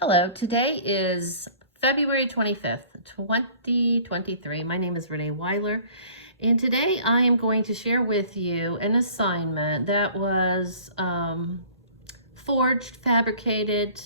Hello, today is February 25th, 2023. My name is Renee Weiler, and today I am going to share with you an assignment that was forged, fabricated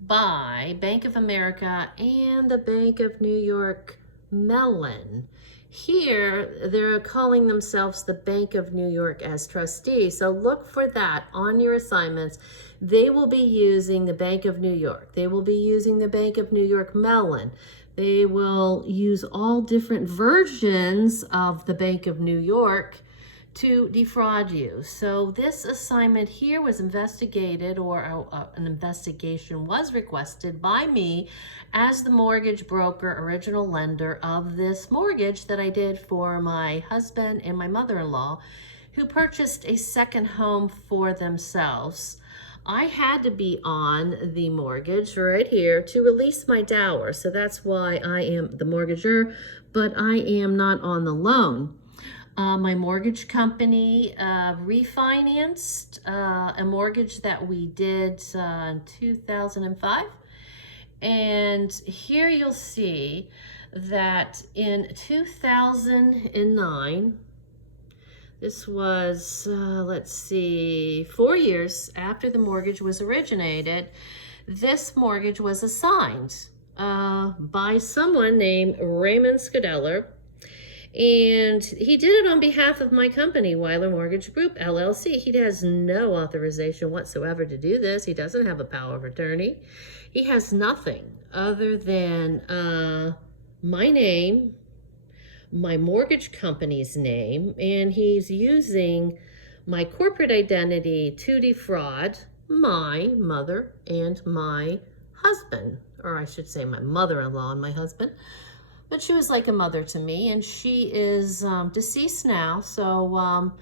by Bank of America and the Bank of New York Mellon. Here, they're calling themselves the Bank of New York as trustee. So look for that on your assignments. They will be using the Bank of New York. They will be using the Bank of New York Mellon. They will use all different versions of the Bank of New York to defraud you. So this assignment here was investigated, or an investigation was requested by me as the mortgage broker, original lender of this mortgage that I did for my husband and my mother-in-law, who purchased a second home for themselves. I had to be on the mortgage right here to release my dower. So that's why I am the mortgager, but I am not on the loan. My mortgage company refinanced a mortgage that we did in 2005. And here you'll see that in 2009, this was, let's see, 4 years after the mortgage was originated, this mortgage was assigned by someone named Raymond Scudeller. And he did it on behalf of my company, Weiler Mortgage Group, LLC. He has no authorization whatsoever to do this. He doesn't have a power of attorney. He has nothing other than my name, my mortgage company's name, and he's using my corporate identity to defraud my mother and my husband, or I should say my mother-in-law and my husband. But she was like a mother to me, and she is deceased now, so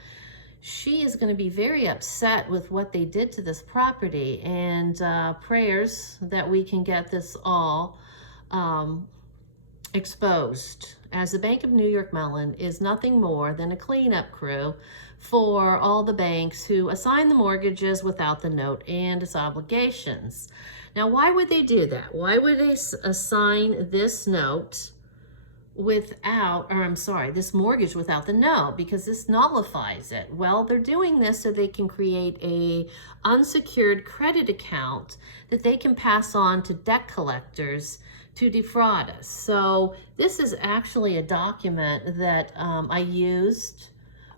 she is going to be very upset with what they did to this property, and prayers that we can get this all exposed, as the Bank of New York Mellon is nothing more than a cleanup crew for all the banks who assign the mortgages without the note and its obligations. Now, why would they do that? Why would they assign this note without, or I'm sorry, this mortgage without the note? Because this nullifies it. Well, they're doing this so they can create a unsecured credit account that they can pass on to debt collectors to defraud us. So this is actually a document that I used,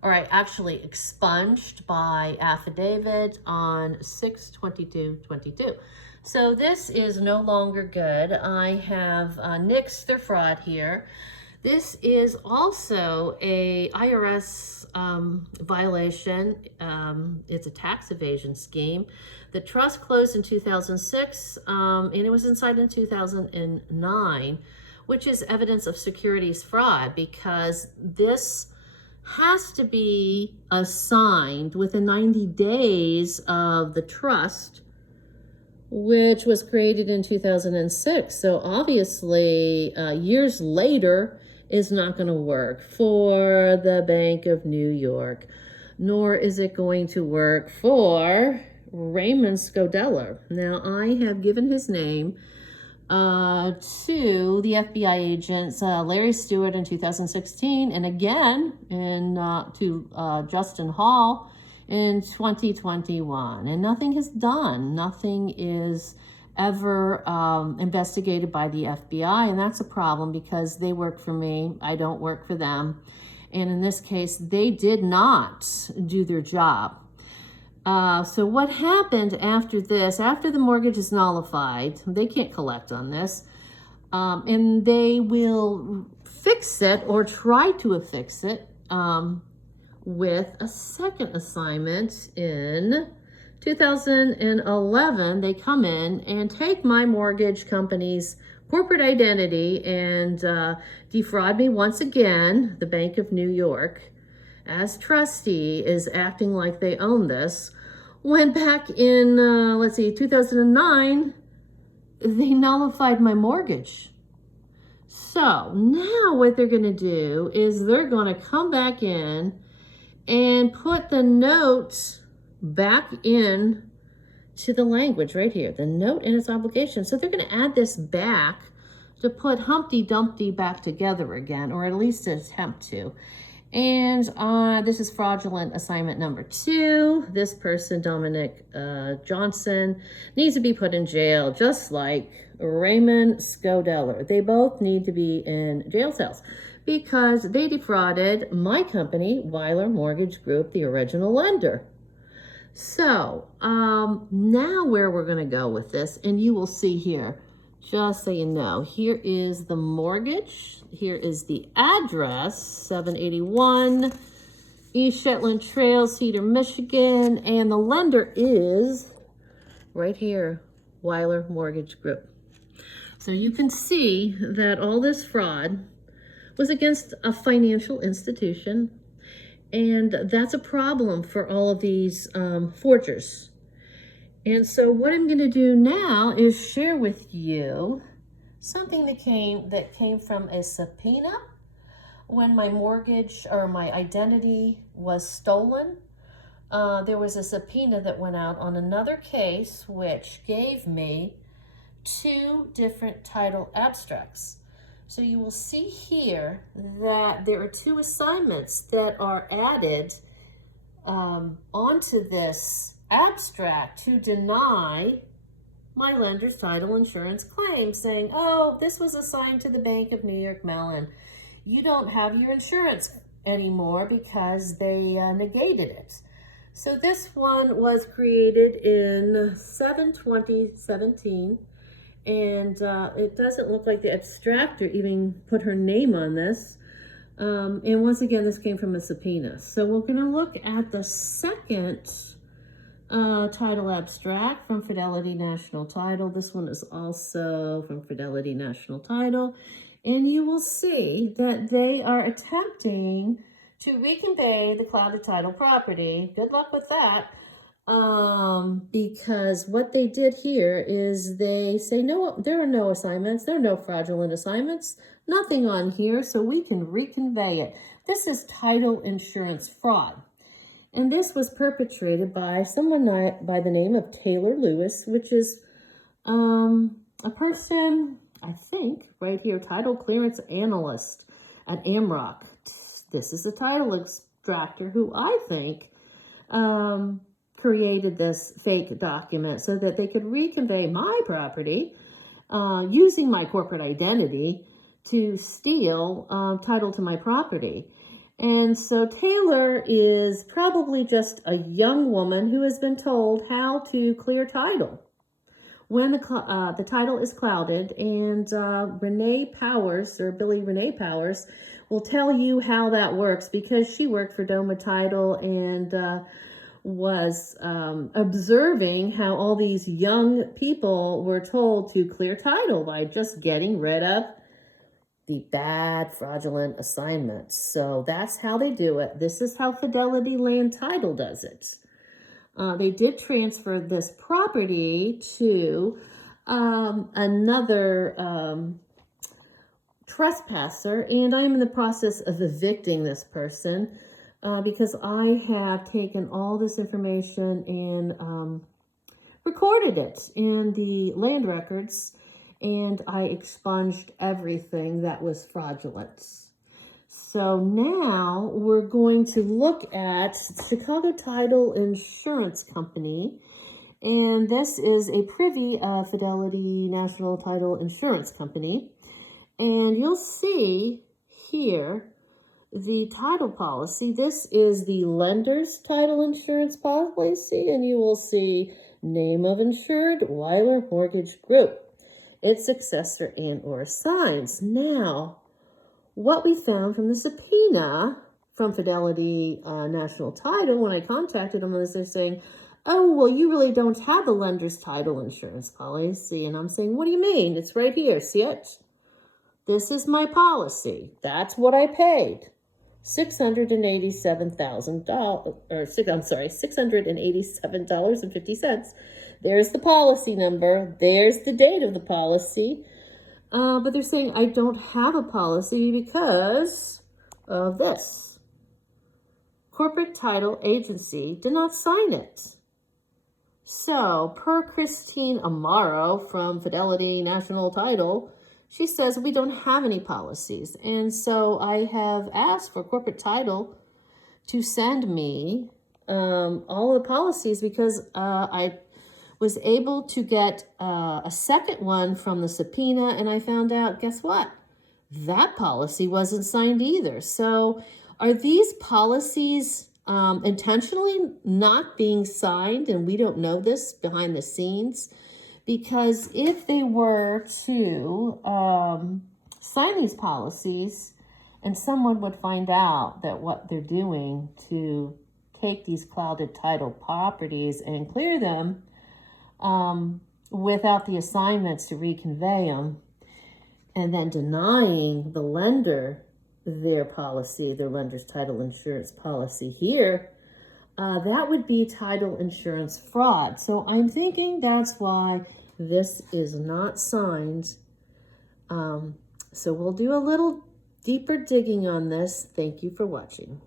or I actually expunged by affidavit on 6/22/22. So this is no longer good. I have nixed their fraud here. This is also a IRS violation. It's a tax evasion scheme. The trust closed in 2006, and it was inside in 2009, which is evidence of securities fraud, because this has to be assigned within 90 days of the trust, which was created in 2006. So obviously, years later is not going to work for the Bank of New York, nor is it going to work for Raymond Scudeller. Now, I have given his name to the FBI agents, Larry Stewart in 2016, and again to Justin Hall in 2021, and nothing is done. Nothing is ever investigated by the FBI, and that's a problem because they work for me. I don't work for them. And in this case, they did not do their job. So what happened after this, after the mortgage is nullified, they can't collect on this, and they will fix it or try to fix it with a second assignment in 2011. They come in and take my mortgage company's corporate identity and defraud me once again. The Bank of New York, as trustee, is acting like they own this, when back in, 2009, they nullified my mortgage. So now what they're going to do is they're going to come back in and put the note back in to the language right here, the note and its obligation. So they're going to add this back to put Humpty Dumpty back together again, or at least attempt to. And this is fraudulent assignment number 2. This person, Dominic Johnson, needs to be put in jail, just like Raymond Scodeller. They both need to be in jail cells because they defrauded my company, Weiler Mortgage Group, the original lender. So now where we're going to go with this, and you will see here, just so you know, here is the mortgage. Here is the address, 781 East Shetland Trail, Cedar, Michigan. And the lender is right here, Weiler Mortgage Group. So you can see that all this fraud was against a financial institution. And that's a problem for all of these forgers. And so what I'm going to do now is share with you something that came from a subpoena when my mortgage or my identity was stolen. There was a subpoena that went out on another case which gave me 2 different title abstracts. So you will see here that there are 2 assignments that are added onto this abstract to deny my lender's title insurance claim, saying, oh, this was assigned to the Bank of New York Mellon. You don't have your insurance anymore because they negated it. So this one was created in 7/20/17, and it doesn't look like the abstractor even put her name on this. And once again, this came from a subpoena. So we're going to look at the second title abstract from Fidelity National Title. This one is also from Fidelity National Title. And you will see that they are attempting to reconvey the clouded title property. Good luck with that. Because what they did here is they say, no, there are no assignments. There are no fraudulent assignments. Nothing on here, so we can reconvey it. This is title insurance fraud. And this was perpetrated by someone by the name of Taylor Lewis, which is a person, I think, right here, title clearance analyst at AMROC. This is a title extractor who I think created this fake document so that they could reconvey my property using my corporate identity to steal title to my property. And so Taylor is probably just a young woman who has been told how to clear title when the title is clouded. And Renee Powers, or Billy Renee Powers, will tell you how that works because she worked for Doma Title and was observing how all these young people were told to clear title by just getting rid of the bad fraudulent assignments. So that's how they do it. This is how Fidelity Land Title does it. They did transfer this property to another trespasser, and I'm in the process of evicting this person because I have taken all this information and recorded it in the land records, and I expunged everything that was fraudulent. So now we're going to look at Chicago Title Insurance Company, and this is a privy of Fidelity National Title Insurance Company. And you'll see here the title policy. This is the lender's title insurance policy, and you will see name of insured, Weiler Mortgage Group, its successor and or assigns. Now, what we found from the subpoena from Fidelity National Title, when I contacted them, is they're saying, oh, well, you really don't have a lender's title insurance policy. And I'm saying, what do you mean? It's right here. See it? This is my policy. That's what I paid. $687.50. There's the policy number. There's the date of the policy. But they're saying I don't have a policy because of this. Corporate Title Agency did not sign it. So, per Christine Amaro from Fidelity National Title, she says we don't have any policies. And so I have asked for corporate title to send me all the policies because I was able to get a second one from the subpoena, and I found out, guess what? That policy wasn't signed either. So are these policies intentionally not being signed, and we don't know this behind the scenes? Because if they were to sign these policies and someone would find out that what they're doing to take these clouded title properties and clear them without the assignments to reconvey them, and then denying the lender their policy, their lender's title insurance policy here, that would be title insurance fraud. So I'm thinking that's why this is not signed. So we'll do a little deeper digging on this. Thank you for watching.